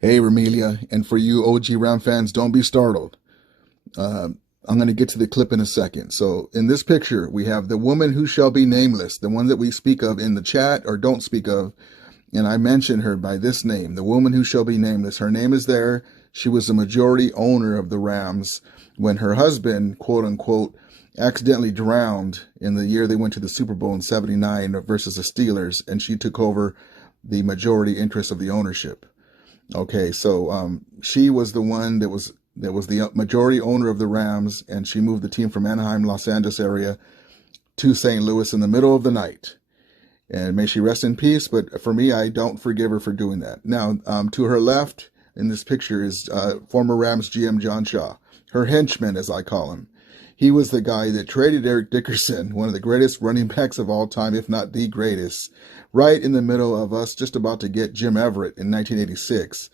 Hey, Ramelia, and for you OG Ram fans, don't be startled. I'm going to get to the clip in a second. So in this picture, we have the woman who shall be nameless, the one that we speak of in the chat or don't speak of. And I mentioned her by this name, the woman who shall be nameless. Her name is there. She was the majority owner of the Rams when her husband, quote unquote, accidentally drowned in the year they went to the Super Bowl in '79 versus the Steelers. And she took over the majority interest of the ownership. Okay, so she was the one that was the majority owner of the Rams, and she moved the team from Anaheim, Los Angeles area to St. Louis in the middle of the night. And may she rest in peace, but for me, I don't forgive her for doing that. Now, to her left in this picture is former Rams GM John Shaw, her henchman, as I call him. He was the guy that traded Eric Dickerson, one of the greatest running backs of all time, if not the greatest, right in the middle of us just about to get Jim Everett in 1986.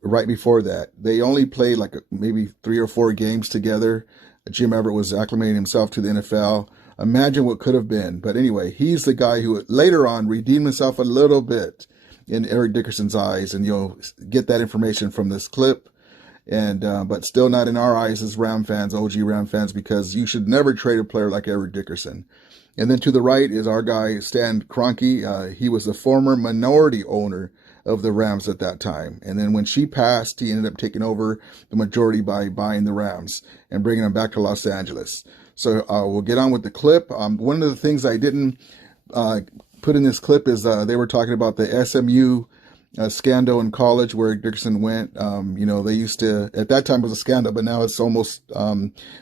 Right before that, they only played like maybe 3 or 4 games together. Jim Everett was acclimating himself to the NFL. Imagine what could have been. But anyway, he's the guy who later on redeemed himself a little bit in Eric Dickerson's eyes. And you'll get that information from this clip. And but still not in our eyes as Ram fans, OG Ram fans, because you should never trade a player like Eric Dickerson. And then to the right is our guy, Stan Kroenke. He was the former minority owner of the Rams at that time. And then when she passed, he ended up taking over the majority by buying the Rams and bringing them back to Los Angeles. So we'll get on with the clip. One of the things I didn't put in this clip is they were talking about the SMU scandal in college where Dickerson went. They used to, at that time it was a scandal, but now it's almost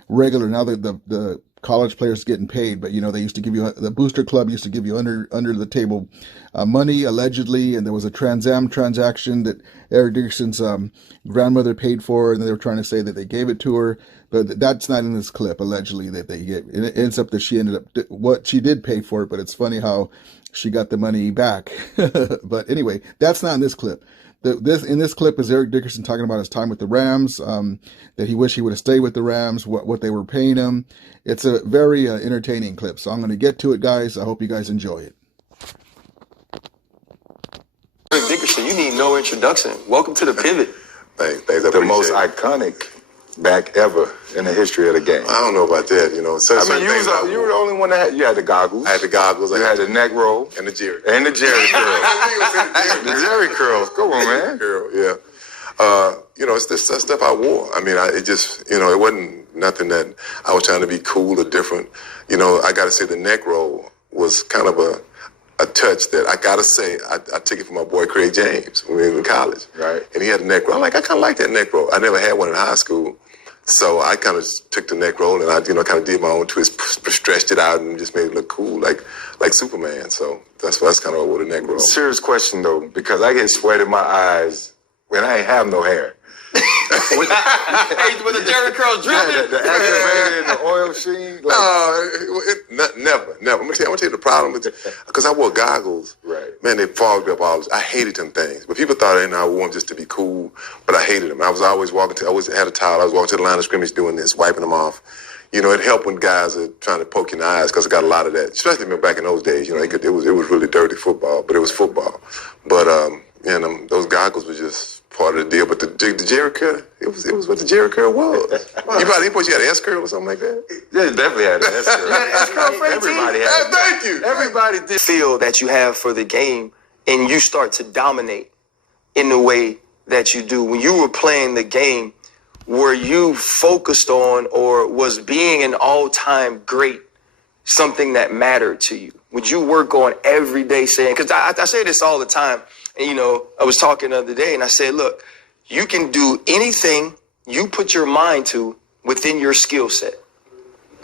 regular. Now the college players getting paid, but they used to give you, the booster club used to give you under the table money allegedly, and there was a Trans Am transaction that Eric Dickerson's grandmother paid for, and they were trying to say that they gave it to her, but that's not in this clip. Allegedly that they gave it ends up that she ended up what she did pay for it, but it's funny how she got the money back. But anyway, that's not in this clip. In this clip is Eric Dickerson talking about his time with the Rams, that he wished he would have stayed with the Rams, what they were paying him. It's a very entertaining clip, so I'm going to get to it, guys. I hope you guys enjoy it. Eric Dickerson, you need no introduction. Welcome to the pivot. Thanks. The most iconic back ever in the history of the game. I don't know about that, you were the only one that you had the goggles. I had the goggles. You had the neck roll. And the Jerry. And the Jerry curls. The Jerry curls. Go on, man. Yeah. It's the stuff I wore. I mean, it wasn't nothing that I was trying to be cool or different. I got to say the neck roll was kind of a touch that I got to say, I took it from my boy Craig James when we were in college. Right. And he had a neck roll. I kind of like that neck roll. I never had one in high school. So I kind of took the neck roll and I, kind of did my own twist, stretched it out and just made it look cool, like Superman. So that's kind of what the neck roll. Serious question though, because I get sweat in my eyes when I ain't have no hair. With the Jerry curl dripping. The activated and the oil sheen. Never. I'm gonna tell you the problem with because I wore goggles. Right. Man, they fogged up all this. I hated them things. But people thought I wore them just to be cool, but I hated them. I was always I always had a towel. I was walking to the line of scrimmage doing this, wiping them off. It helped when guys are trying to poke you in the eyes because I got a lot of that, especially back in those days. It was really dirty football, but it was football. But those goggles were just part of the deal. But the Jerry curl, it was what the Jerry curl was. You had an S curl or something like that? Yeah, definitely had an S curl. You had an S curl for Everybody had it. Thank you. Everybody did. Feel that you have for the game, and you start to dominate in the way that you do. When you were playing the game, were you focused on or was being an all-time great something that mattered to you? Would you work on every day saying, because I say this all the time, and I was talking the other day and I said, look, you can do anything you put your mind to within your skill set.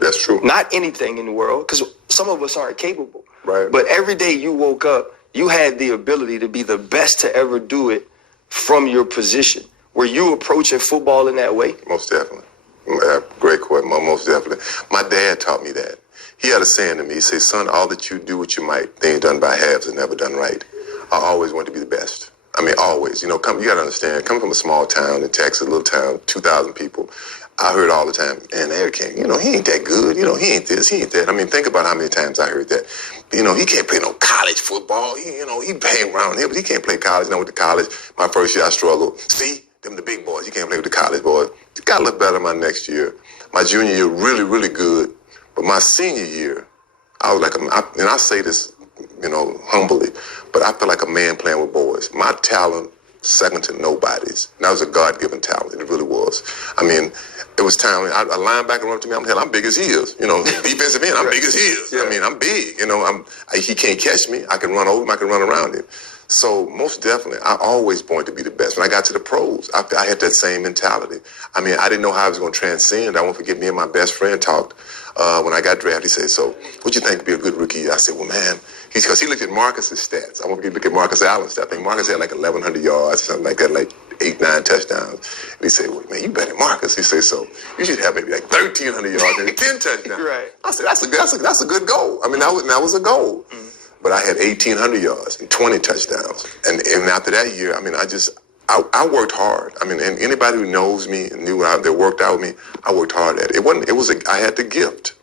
That's true. Not anything in the world, because some of us aren't capable. Right. But every day you woke up, you had the ability to be the best to ever do it from your position. Were you approaching football in that way? Most definitely. Great question. Most definitely. My dad taught me that. He had a saying to me. He said, son, all that you do what you might, things done by halves are never done right. I always want to be the best. I mean, always. always, you know, you got to understand, coming from a small town in Texas, a little town, 2,000 people, I heard all the time, and Eric can't, you know, he ain't that good. You know, he ain't this, he ain't that. I mean, think about how many times I heard that. You know, he can't play no college football. He hang around here, but he can't play college. Now with the college, my first year I struggled. See, them the big boys. You can't play with the college boys. It got a little better my next year. My junior year, really, really good. But my senior year, I was like, and I say this, you know, humbly, but I feel like a man playing with boys. My talent, second to nobody's. And that was a God-given talent. It really was. I mean, it was time. A linebacker run up to me. I'm big as he is. You know, defensive end. I'm big as he is. Yeah. I mean, I'm big. You know, he can't catch me. I can run over him. I can run around him. So most definitely, I always wanted to be the best. When I got to the pros, I had that same mentality. I mean, I didn't know how I was going to transcend. I won't forget, me and my best friend talked when I got drafted. He said, "So, what you think would be a good rookie?" I said, "Well, man," because he looked at Marcus's stats. I won't forget, look at Marcus Allen's stats. I think Marcus had like 1,100 yards, something like that, like 8, 9 touchdowns. And he said, "Well, man, you better than Marcus." He said, "So you should have maybe like 1,300 yards and 10 touchdowns." Right. I said, "That's a good goal." I mean, that was a goal. Mm-hmm. But I had 1,800 yards and 20 touchdowns. And after that year, I mean, I worked hard. I mean, and anybody who knows me and knew that worked out with me, I worked hard at it. I had the gift,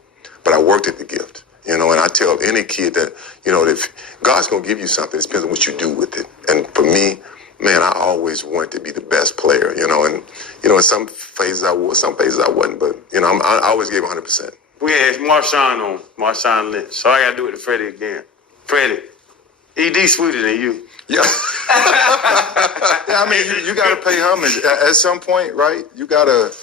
but I worked at the gift. You know, and I tell any kid that, you know, if God's going to give you something, it depends on what you do with it. And for me, man, I always wanted to be the best player, you know, and, you know, in some phases I was, some phases I wasn't, but, you know, I always gave 100%. We had Marshawn Lynch, so I got to do it to Freddie again. Freddie, ED sweeter than you. Yeah. I mean, you got to pay homage at some point, right? You got to,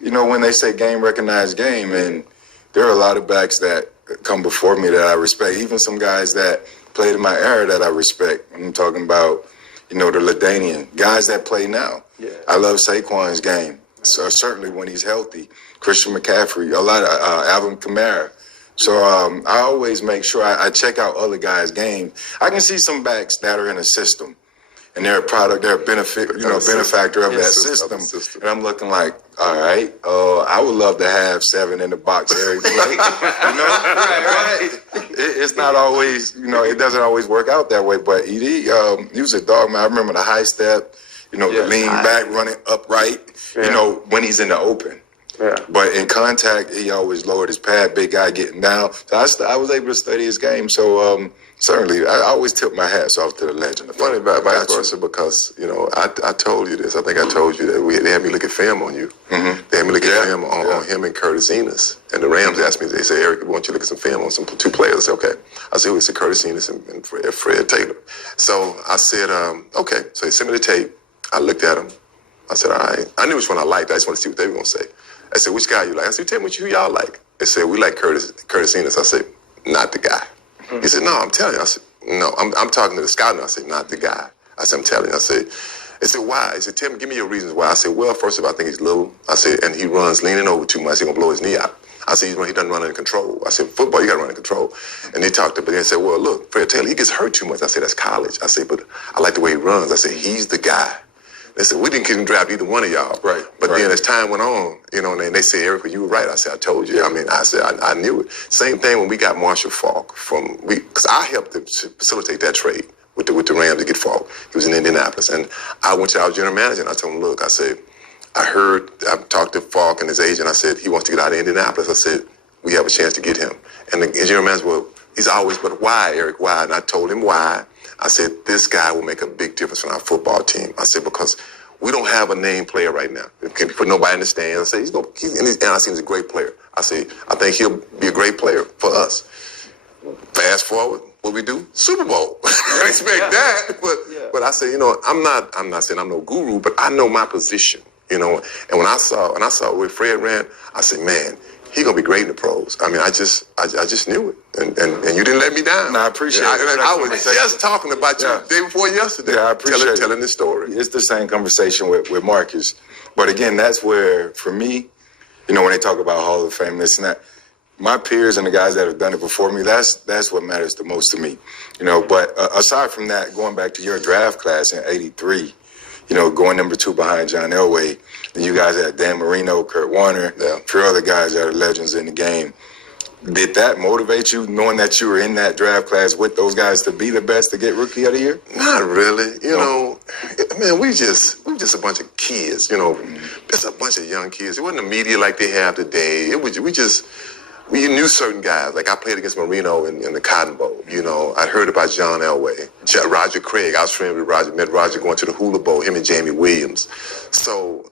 you know, when they say game recognized game, and there are a lot of backs that come before me that I respect, even some guys that played in my era that I respect. I'm talking about, you know, the LaDainian, guys that play now. Yeah. I love Saquon's game, so certainly when he's healthy. Christian McCaffrey, a lot of Alvin Kamara. So I always make sure I check out other guys' games. I can see some backs that are in a system, and they're a product, they're a benefactor of that system. And I'm looking like, all right, I would love to have 7 in the box every play. You know, right. It's not always, you know, it doesn't always work out that way. But ED, he was a dog, man. I remember the high step, you know, the lean back, running upright, you know, when he's in the open. Yeah. But in contact, he always lowered his pad, big guy getting down. So I was able to study his game. So certainly, I always tip my hats off to the legend. Funny about vice versa, because, you know, I told you this. I think I told you that they had me look at film on you. Mm-hmm. They had me look at film on him and Curtis Enos. And the Rams asked me, they said, "Eric, we want you to look at some film on some 2 players." I said, "Okay." I said, "We said Curtis Enos and Fred Taylor." So I said, "Okay." So they sent me the tape. I looked at him. I said, "All right." I knew which one I liked. I just wanted to see what they were going to say. I said, "Which guy you like?" I said, "Tell me who y'all like." They said, "We like Curtis Enos." I said, "Not the guy." Mm-hmm. He said, "No, I'm telling you." I said, "No, I'm talking to the scout." I said, "Not the guy." I said, "I'm telling you." I said, "Why?" He said, "Tell me, give me your reasons why." I said, "Well, first of all, I think he's little." I said, "And he runs leaning over too much. He's going to blow his knee out." I said, "He doesn't run in control." I said, "Football, you got to run in control." And they talked about it and said, "Well, look, Fred Taylor, he gets hurt too much." I said, "That's college." I said, "But I like the way he runs." I said, "He's the guy." They said, "We didn't get him draft either one of y'all." Right. But then as time went on, you know, and they said, "Eric, you were right." I said, "I told you." I mean, I said, I knew it. Same thing when we got Marshall Faulk because I helped them facilitate that trade with the Rams to get Faulk. He was in Indianapolis. And I went to our general manager and I told him, "Look," I said, I talked to Faulk and his agent. I said, "He wants to get out of Indianapolis." I said, "We have a chance to get him." And the general manager, "Well, he's always, but why, Eric, why?" And I told him why. I said, "This guy will make a big difference on our football team." I said, "Because we don't have a name player right now. Can't put nobody in the stands." I said, and I see he's a great player. I say, "I think he'll be a great player for us." Fast forward, what we do? Super Bowl. I expect that. But I say, you know, I'm not saying I'm no guru, but I know my position, you know. And when I saw where Fred ran, I said, "Man, he gonna be great in the pros." I mean, I just knew it, and you didn't let me down. No, I appreciate it. I was just talking about you the day before yesterday. Yeah, I appreciate telling this story. It's the same conversation with Marcus, but again, that's where for me, you know, when they talk about Hall of Fame, this and that, my peers and the guys that have done it before me, that's what matters the most to me, you know. But aside from that, going back to your draft class in '83. You know, going number 2 behind John Elway. Then you guys had Dan Marino, Kurt Warner, 3 other guys that are legends in the game. Did that motivate you, knowing that you were in that draft class with those guys, to be the best to get Rookie of the Year? Not really. You know, man, we just a bunch of kids, you know, just a bunch of young kids. It wasn't the media like they have today. It was we knew certain guys. Like I played against Marino in the Cotton Bowl. You know, I'd heard about John Elway, Roger Craig. I was friends with Roger. Met Roger going to the Hula Bowl. Him and Jamie Williams. So,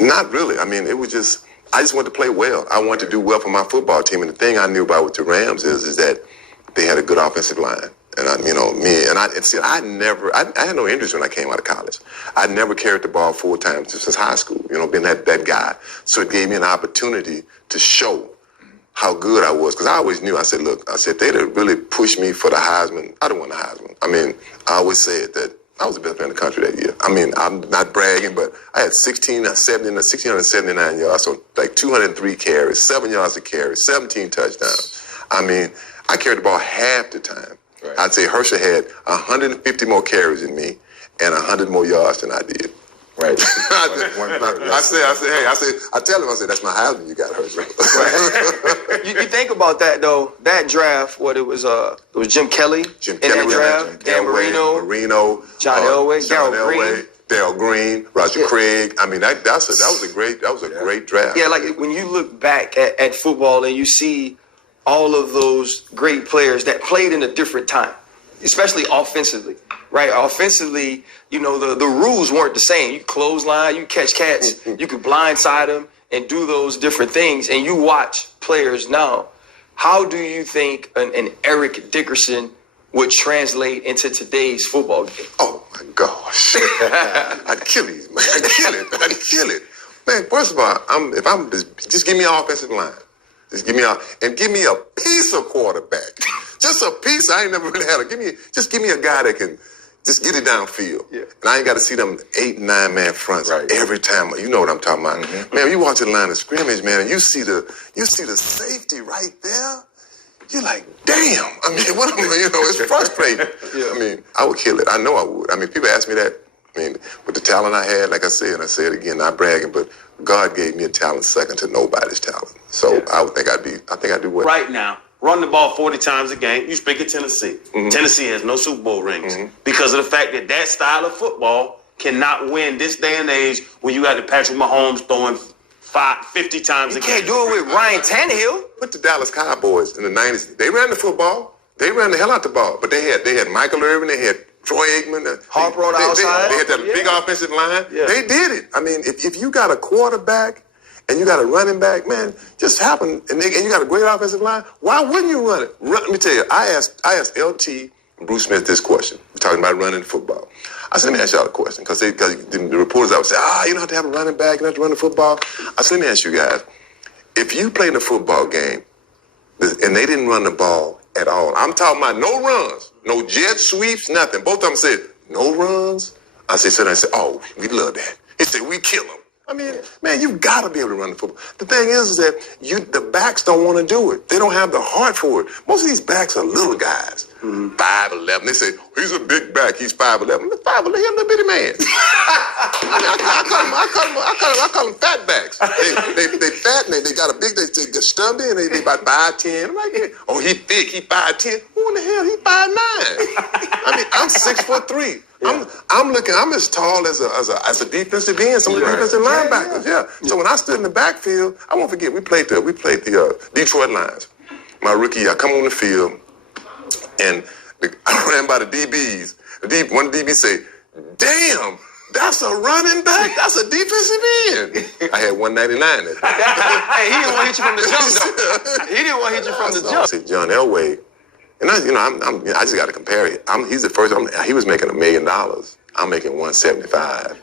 not really. I mean, it was just. I just wanted to play well. I wanted to do well for my football team. And the thing I knew about with the Rams is that they had a good offensive line. And I had no injuries when I came out of college. I never carried the ball full time since high school. You know, being that guy. So it gave me an opportunity to show how good I was. Because I always knew. I said, they'd really pushed me for the Heisman. I don't want the Heisman. I mean, I always said that I was the best player in the country that year. I mean, I'm not bragging, but I had 1,679 yards, so like 203 carries, 7 yards a carry, 17 touchdowns. I mean, I carried the ball half the time. Right. I'd say Herschel had 150 more carries than me and 100 more yards than I did. Right. I tell him, that's my Heisman you got, Herschel. Right. you think about that though. That draft, it was Jim Kelly in that draft, Dan Marino, John Elway, Darrell Green, Roger Craig. I mean, that was a great draft. Yeah, like when you look back at football and you see all of those great players that played in a different time, especially offensively. Right, offensively, you know, the rules weren't the same. You clothesline, you catch cats, you could blindside them and do those different things. And you watch players now. How do you think an Eric Dickerson would translate into today's football game? Oh, my gosh. I'd kill you, man. I'd kill it. Man, first of all, just give me an offensive line. Just give me a piece of quarterback. Just a piece. I ain't never really had give me a guy that can just get it downfield. Yeah. And I ain't got to see them 8, 9 man fronts every time. You know what I'm talking about. Mm-hmm. Man, you watch the line of scrimmage, man, and you see the safety right there. You're like, damn. I mean, it's frustrating. Yeah. I mean, I would kill it. I know I would. I mean, people ask me that. I mean, with the talent I had, like I said, and I say it again, not bragging, but God gave me a talent second to nobody's talent. So I think I'd do well. Right now, run the ball 40 times a game. You speak of Tennessee. Mm-hmm. Tennessee has no Super Bowl rings because of the fact that style of football cannot win this day and age when you got the Patrick Mahomes throwing 50 times a game. You can't do it with Ryan Tannehill. But the Dallas Cowboys in the 90s, they ran the football. They ran the hell out the ball. But they had Michael Irvin, they had Troy Aikman, Harper on the outside. They had that big offensive line. Yeah. They did it. I mean, if you got a quarterback and you got a running back, man, just happen, and you got a great offensive line, why wouldn't you run it? Let me tell you, I asked LT and Bruce Smith this question. We're talking about running football. I said, let me ask y'all a question, because the reporters I would say, you don't have to have a running back, you don't have to run the football. I said, let me ask you guys, if you played in a football game and they didn't run the ball at all, I'm talking about no runs, no jet sweeps, nothing. Both of them said, no runs. I said, oh, we love that. He said, we kill them. I mean, man, you've got to be able to run the football. The thing is that the backs don't want to do it. They don't have the heart for it. Most of these backs are little guys, 5'11". They say, he's a big back, he's 5'11". 5'11", he's a little bitty man. I call them fat backs. They fat and they got a big, they get stumpy and they about 5'10". I'm like, oh, he thick, he 5'10". Who in the hell? He 5'9". I mean, I'm 6'3". Yeah. I'm as tall as a defensive end, some of the defensive linebackers. Yeah. So when I stood in the backfield, I won't forget we played the Detroit Lions. My rookie year, I come on the field, and I ran by the DBs. One DB say, "Damn, that's a running back. That's a defensive end." I had 199 that day. Hey, he didn't want to hit you from the jump, though. He didn't want to hit you from the jump. I said, John Elway. And I just got to compare it. He's the first. He was making $1 million. I'm making $175.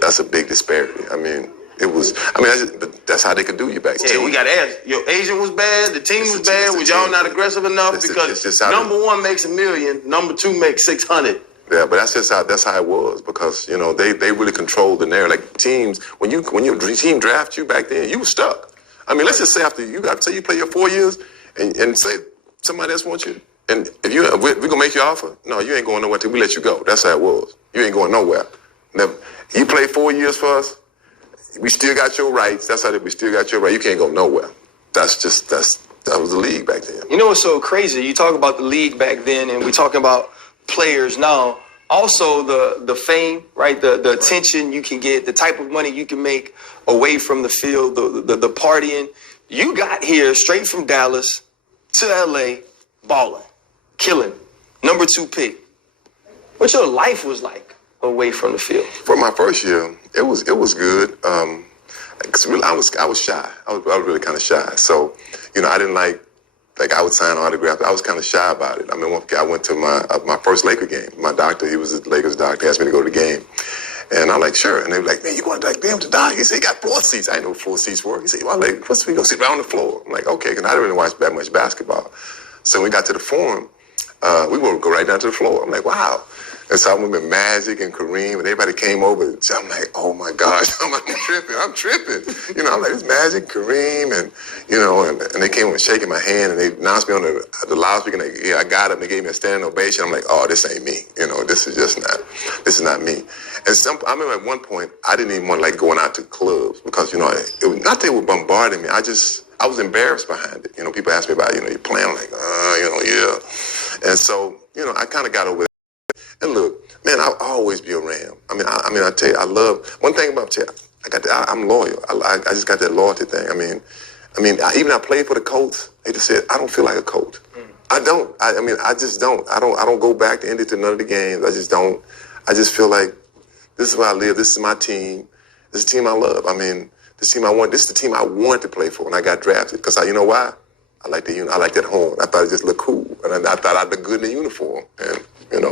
That's a big disparity. I mean, but that's how they could do you back then. Yeah, we got to ask. Your agent was bad. The team was bad. Was y'all not aggressive enough? Because number one makes $1 million. Number two makes $600. Yeah, but that's how it was, because they really controlled the narrative. Like teams, when your team drafted you back then, you were stuck. I mean, let's just say after you play your 4 years and say somebody else wants you, and if we're gonna make you an offer, no, you ain't going nowhere till we let you go. That's how it was. You ain't going nowhere. Now, you played 4 years for us. We still got your rights. That's how we still got your rights. You can't go nowhere. That was the league back then. You know what's so crazy? You talk about the league back then, and we're talking about players now Also, the fame, right? The attention you can get, the type of money you can make away from the field, the partying. You got here straight from Dallas to LA, balling, killing, number 2 pick. What your life was like away from the field? For my first year, it was good. 'Cause really, I was shy. I was really kind of shy. So, I didn't like I would sign autographs. I was kind of shy about it. I mean, I went to my first Laker game. My doctor, he was a Lakers doctor, asked me to go to the game. And I'm like, sure. And they were like, man, you going to the doc? He said, he got floor seats. I didn't know what floor seats were. He said, well, what's we go sit right on the floor? I'm like, okay, because I didn't really watch that much basketball. So when we got to the forum, we were going to go right down to the floor. I'm like, wow. And so I went with Magic and Kareem, and everybody came over. I'm like, oh my gosh, I'm tripping. I'm like, it's Magic, Kareem, and they came over shaking my hand, and they announced me on the loudspeaker. And I got up, and they gave me a standing ovation. I'm like, oh, this ain't me. This is not me. And I remember at one point, I didn't even want to going out to clubs because it was not they were bombarding me. I was embarrassed behind it. People asked me about, you playing. I'm like, yeah. And so, I kind of got over it. And look, man, I'll always be a Ram. I tell you, I love one thing about I'm loyal. I just got that loyalty thing. Even I played for the Colts. They just said I don't feel like a Colt. I don't. I just don't. I don't go back to Indy to none of the games. I just don't. I just feel like this is where I live. This is my team. This is the team I love. This team I want. This is the team I wanted to play for when I got drafted. Because you know why? I like that horn. I thought it just looked cool, and I thought I'd look good in the uniform. And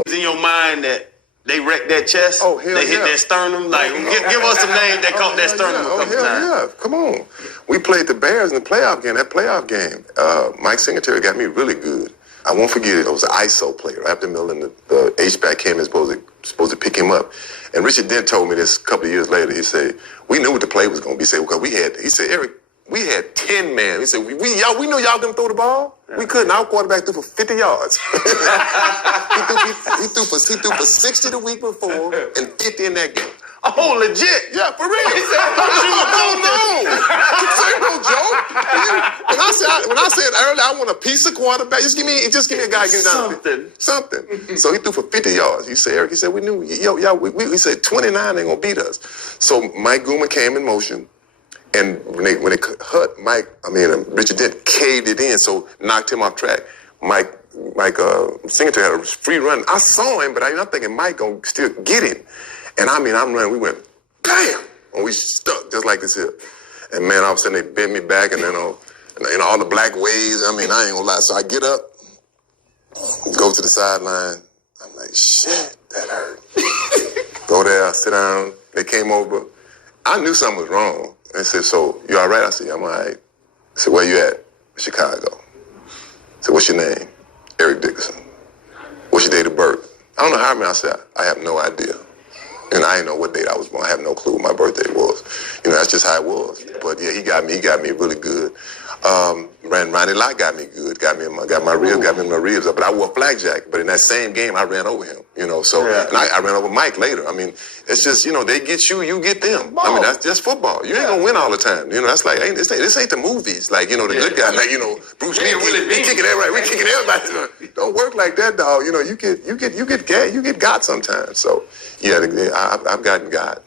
it's in your mind that they wrecked that chest? Oh, hell they hit yeah. that sternum? Give us some names that caught that sternum a couple times. Yeah, come on. We played the Bears in the playoff game. Mike Singletary got me really good. I won't forget it. It was an ISO play. Right after Miller and the H-back came in supposed to pick him up. And Richard Dent told me this a couple of years later. He said, we knew what the play was going to be. He said, Eric, we had 10 men. He said, we knew y'all couldn't throw the ball. Yeah. We couldn't. Our quarterback threw for 50 yards. he threw for 60 the week before and 50 in that game. Oh, legit? Yeah, for real. No. This ain't no joke. When I said earlier, I want a piece of quarterback. Just give me a guy getting down. Something. So he threw for 50 yards. He said, Eric, we knew. He said 29 ain't gonna beat us. So Mike Gooman came in motion. And when they hurt Richard Dent caved it in, so knocked him off track. Mike Singletary had a free run. I saw him, but I'm thinking Mike gonna still get him. And I'm running. We went bam, and we stuck just like this here. And man, all of a sudden they bent me back, and then all the black waves. I ain't gonna lie. So I get up, go to the sideline. I'm like, shit, that hurt. Go there, sit down. They came over. I knew something was wrong. They said, so, you all right? I said, I'm all right. I said, where you at? Chicago. I said, what's your name? Eric Dickerson. What's your date of birth? I don't know how many. I said, I have no idea. And I didn't know what date I was born. I have no clue what my birthday was. That's just how it was. But yeah, he got me really good. Ronnie Lott got me good. Got me my ribs up. But I wore a flagjack. But in that same game, I ran over him. So yeah. And I ran over Mike later. It's just, they get you get them. That's just football. You ain't gonna win all the time. That's like this ain't the movies. Like, the good guy, like, Bruce Lee, we kicking everybody. We kicking everybody. Don't work like that, dog. You get got sometimes. So yeah, I've gotten God.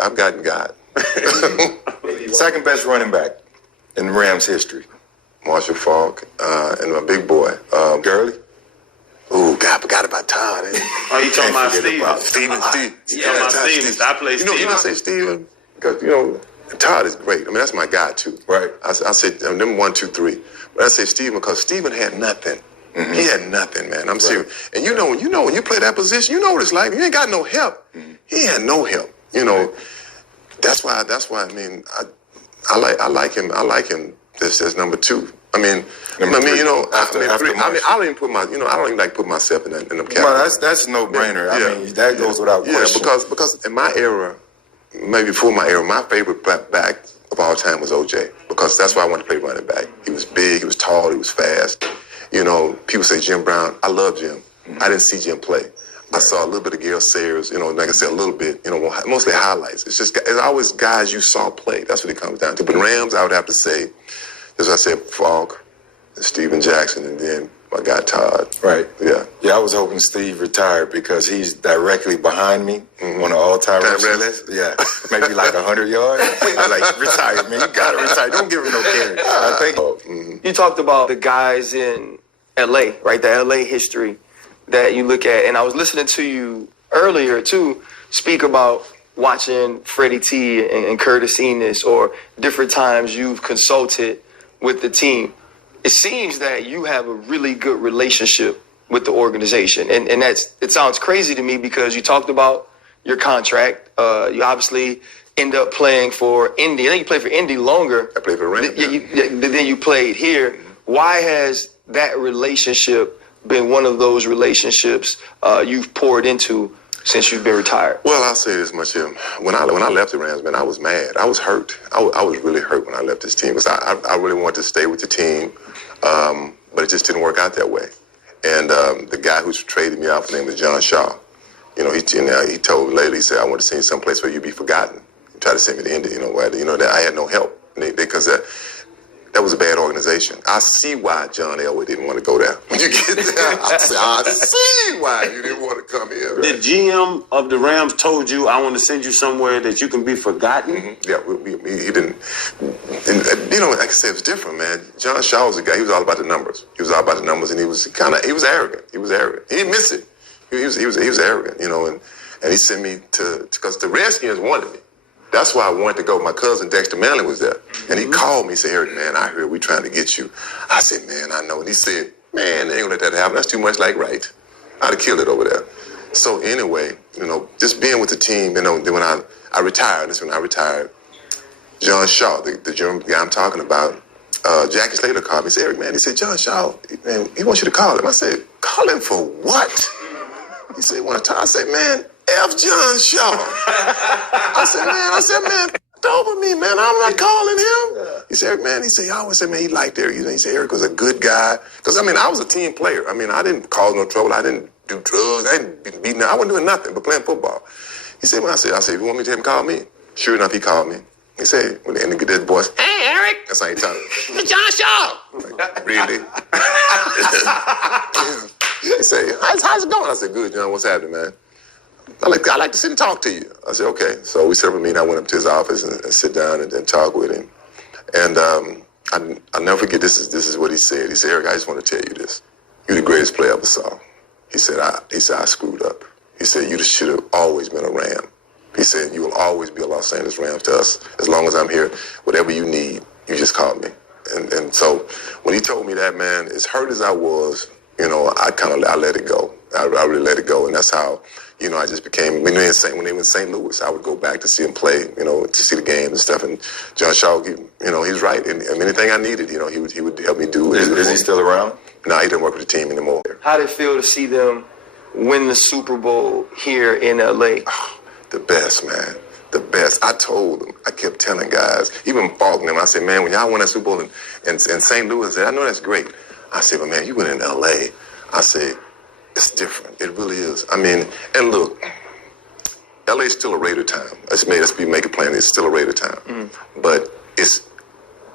I've gotten God. Second best running back in Rams history. Marshall Faulk, and my big boy, Gurley. Ooh, God, forgot about Todd. Oh, you talking about Steven? Steven. I play Steven. I say Steven because, Todd is great. That's my guy, too. Right. I said them 1, 2, 3. But I say Steven because Steven had nothing. Mm-hmm. He had nothing, man. I'm serious. And when you play that position, what it's like. You ain't got no help. Mm-hmm. He had no help. That's why. I like him. I like him. This as number 2. I don't even put I don't even like put myself in them categories. Well, that's no brainer. That goes without question. Yeah, because in my era, maybe before my era, my favorite back of all time was OJ because that's why I wanted to play running back. He was big, he was tall, he was fast. People say Jim Brown. I love Jim. Mm-hmm. I didn't see Jim play. I saw a little bit of Gale Sayers, like I said, a little bit, mostly highlights. It's always guys you saw play. That's what it comes down to. But Rams, I would have to say, as I said, Faulk, Steven Jackson, and then my guy Todd. Right. Yeah. Yeah, I was hoping Steve retired because he's directly behind me on the all-time list. Yeah, maybe like 100 yards. I'm like, retire, man. You got to retire. Don't give him no carry. I think. You talked about the guys in L.A., right? The L.A. history that you look at. And I was listening to you earlier, too, speak about watching Freddie T and Curtis Enos or different times you've consulted with the team. It seems that you have a really good relationship with the organization. And it sounds crazy to me because you talked about your contract. You obviously end up playing for Indy. I think you played for Indy longer. I played for Rams. Then you played here. Why has that relationship been one of those relationships you've poured into since you've been retired? Well, I'll say this much. When I left the Rams, man, I was mad. I was hurt. I was really hurt when I left this team because I really wanted to stay with the team, but it just didn't work out that way. And the guy who traded me out, his name was John Shaw. You know, he told me later, he said, I want to send you someplace where you'd be forgotten. He tried to send me to India, that I had no help because that was a bad organization. I see why John Elway didn't want to go there. When you get there, I see why you didn't want to come here. The GM of the Rams told you, I want to send you somewhere that you can be forgotten? Mm-hmm. Yeah, he didn't. And, like I said, it was different, man. John Shaw was a guy, he was all about the numbers. He was all about the numbers, and he was arrogant. He was arrogant. He didn't miss it. He was arrogant, and he sent me because the Redskins wanted me. That's why I wanted to go. My cousin Dexter Manley was there. And he called me and said, Eric, man, I heard we trying to get you. I said, man, I know. And he said, man, they ain't gonna let that happen. That's too much like right. I'd have killed it over there. So anyway, just being with the team, then when I retired, that's when I retired, John Shaw, the German guy I'm talking about, Jackie Slater called me and said, Eric, man, he said, John Shaw, man, he wants you to call him. I said, call him for what? He said, I said, man, F. John Shaw. I said, man, over me, man. I'm not calling him. He said, Eric, man, I always said, man, he liked Eric. He said, Eric was a good guy. Because, I was a team player. I didn't cause no trouble. I didn't do drugs. I didn't beat I wasn't doing nothing but playing football. He said, I said, you want me to have him call me? Sure enough, he called me. He said, when they get this voice, hey, Eric. That's how he talked. It's John Shaw. I'm like, really? He said, how's it going? I said, good, John. What's happening, man? I like to sit and talk to you. I said, okay. So we set up a meeting. I went up to his office and sit down and talk with him. And I'll never forget, this is what he said. He said, Eric, I just want to tell you this. You're the greatest player I ever saw. He said, I screwed up. He said, you should have always been a Ram. He said, you will always be a Los Angeles Rams to us. As long as I'm here, whatever you need, you just call me. And so when he told me that, man, as hurt as I was, I let it go. I really let it go. And that's how, I just became, when they were in St. Louis, I would go back to see him play, to see the games and stuff. And John Shaw, he's right. And anything I needed, he would help me do. Is he still around? No, he doesn't work with the team anymore. How did it feel to see them win the Super Bowl here in L.A.? Oh, the best, man. The best. I told them, I kept telling guys, even Faulk and them, I said, man, when y'all won that Super Bowl in St. Louis, I said, I know that's great. I said, but man, you went in L.A. I said, it's different. It really is. And look, L.A. is still a Raider town. Let's make it plain. It's still a Raider town. But it's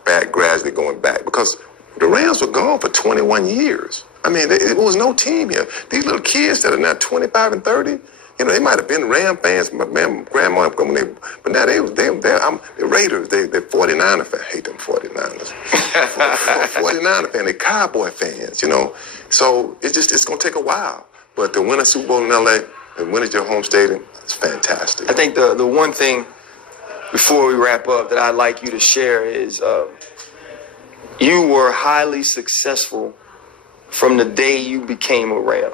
gradually going back because the Rams were gone for 21 years. There was no team here. These little kids that are now 25 and 30, they might have been Ram fans, but man, grandma, but now they're Raiders. They're 49er fans. I hate them 49ers. 49er fans. They're Cowboy fans, So it's going to take a while. But to win a Super Bowl in L.A. and win at your home stadium, it's fantastic. I think the one thing before we wrap up that I'd like you to share is you were highly successful from the day you became a Ram.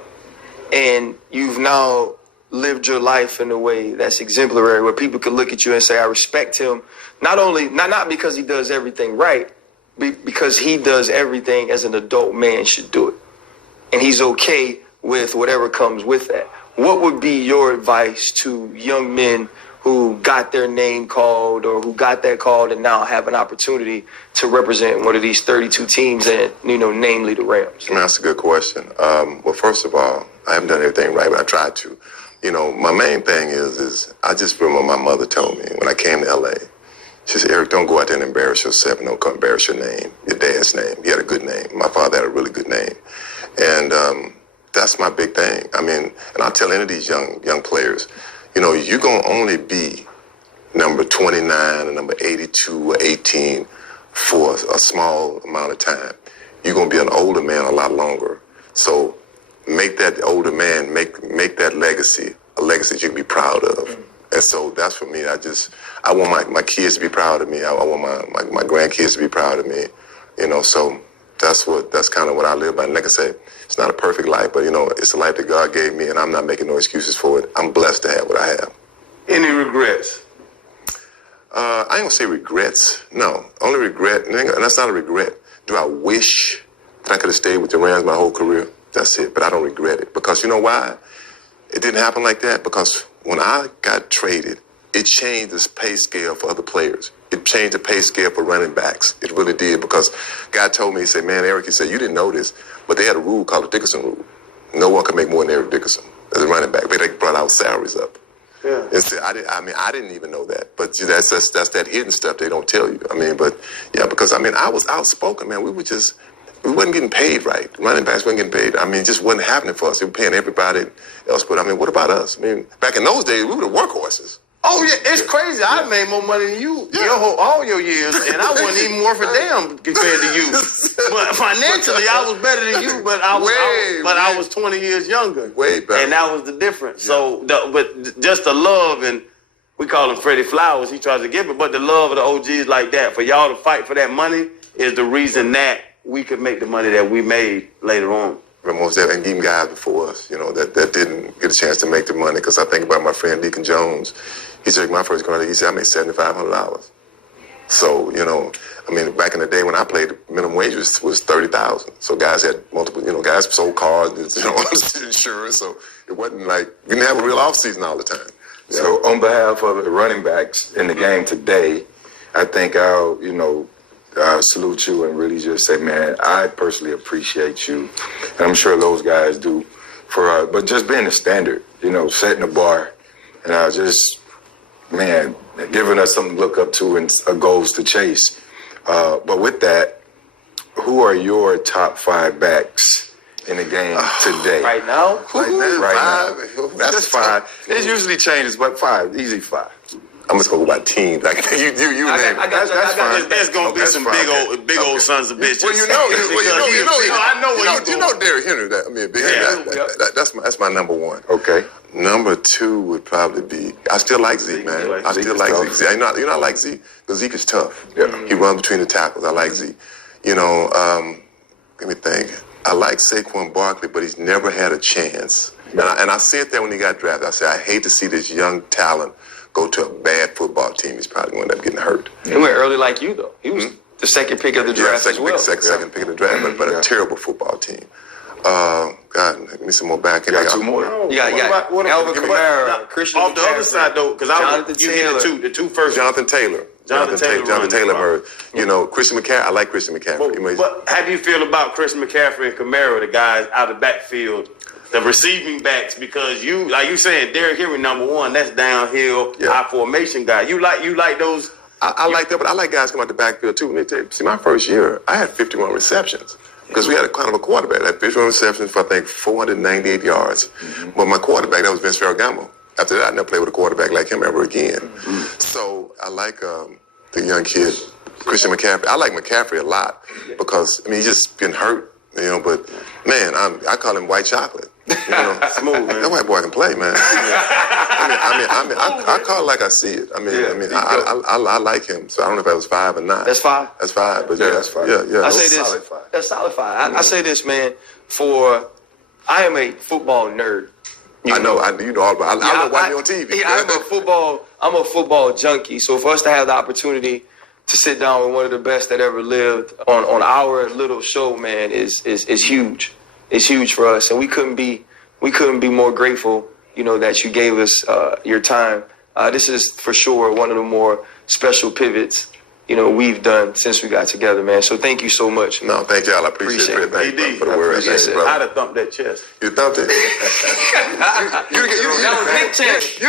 And you've now lived your life in a way that's exemplary, where people can look at you and say, I respect him, not because he does everything right, because he does everything as an adult man should do it. And he's okay with whatever comes with that. What would be your advice to young men who got their name called or who got that called and now have an opportunity to represent one of these 32 teams and, namely the Rams? That's a good question. Well, first of all, I haven't done everything right, but I tried to. My main thing is I just remember my mother told me when I came to L.A., She said, Eric, don't go out there and embarrass yourself. Don't go embarrass your name, your dad's name. He had a good name. My father had a really good name. And that's my big thing. I mean, and I tell any of these young players, you know, you're going to only be number 29 or number 82 or 18 for a small amount of time. You're going to be an older man a lot longer. So make that older man, make that legacy a legacy that you can be proud of. And so that's for me. I want my kids to be proud of me. I want my grandkids to be proud of me. You know, so that's kind of what I live by. And like I said, it's not a perfect life, but you know, it's a life that God gave me, and I'm not making no excuses for it. I'm blessed to have what I have. Any regrets? I ain't gonna say regrets. No, only regret, and that's not a regret. Do I wish that I could have stayed with the Rams my whole career? That's it. But I don't regret it, because you know why? It didn't happen like that, because when I got traded, it changed the pay scale for other players. It changed the pay scale for running backs. It really did, because God told me, he said, man, Eric, he said, you didn't know this, but they had a rule called the Dickerson rule. No one could make more than Eric Dickerson as a running back. They brought our salaries up. Yeah. And so I didn't even know that. But that's that hidden stuff they don't tell you. I mean, but yeah, because I mean, I was outspoken, man. We wasn't getting paid right. Running backs weren't getting paid. I mean, it just wasn't happening for us. They were paying everybody else. But I mean, what about us? I mean, back in those days, we were the workhorses. Oh yeah, it's crazy. I made more money than you all your years, and I wasn't even worth a damn compared to you. But financially, I was better than you. But I was 20 years younger. Way better. And that was the difference. Yeah. So, but just the love, and we call him Freddie Flowers. He tries to give it, but the love of the OGs like that, for y'all to fight for that money, is the reason that we could make the money that we made later on. Most of and even guys before us, you know, that didn't get a chance to make the money. Because I think about my friend Deacon Jones. He said, my first contract, he said, I made $7,500. So, you know, I mean, back in the day when I played, the minimum wage was $30,000. So guys had multiple, you know, guys sold cars, you know, insurance. So it wasn't like, we didn't have a real off season all the time. So on behalf of the running backs in the game today, I think I'll, you know, salute you and really just say, man, I personally appreciate you. And I'm sure those guys do but just being the standard, you know, setting the bar and just, man, giving us something to look up to and goals to chase. But with that, who are your top 5 backs in the game today? Right now? Right now. That's 5. It usually changes, but 5, easy 5. I'm just gonna go by team. Like you name it. That's fine. There's gonna be some big old sons of bitches. Well, I know what you know. Derrick Henry. That's my number 1. Okay. Number 2 would probably be. I still like Zeke, man. I still like Zeke. You know, I like Zeke because Zeke is tough. Yeah. He runs between the tackles. I like Zeke. You know, let me think. I like Saquon Barkley, but he's never had a chance. And I said that when he got drafted. I said I hate to see this young talent go to a bad football team. He's probably going to end up getting hurt. He went early like you, though. He was the second pick of the draft as well. Second pick of the draft, but a terrible football team. God, give me some more back. You got 2 more. You got Alvin Kamara, Christian Off the McCaffrey, other side, though, because you hit the two first. Jonathan Taylor. Jonathan Taylor. You know, Christian McCaffrey. I like Christian McCaffrey. But how do you feel about Christian McCaffrey and Kamara, the guys out of the backfield, the receiving backs? Because you, like you saying, Derrick Henry number 1. That's downhill, high formation guy. You like those. I like that, but I like guys come out the backfield too. See, my first year, I had 51 receptions. Because we had a kind of a quarterback. I had 51 receptions for, I think, 498 yards. But my quarterback, that was Vince Ferragamo. After that, I never played with a quarterback like him ever again. So I like the young kid, Christian McCaffrey. I like McCaffrey a lot because, I mean, he's just been hurt, you know. But, man, I call him white chocolate. You know, smooth, man. That white boy can play, man. I call it like I see it. I like him. So I don't know if that was 5 or not. That's 5? That's 5, but that's 5. Yeah. I say this. Solid 5. That's solid 5. I say this, man. I am a football nerd. You know all about. I love watching you on TV. Yeah, I'm a football junkie. So for us to have the opportunity to sit down with one of the best that ever lived on our little show, man, is huge. It's huge for us, and we couldn't be more grateful, you know, that you gave us your time. This is for sure one of the more special pivots, you know, we've done since we got together, man. So thank you so much. No, thank y'all. I appreciate it. Thank you for the word. I'd have thumped that chest. You thumped it? That was big chest.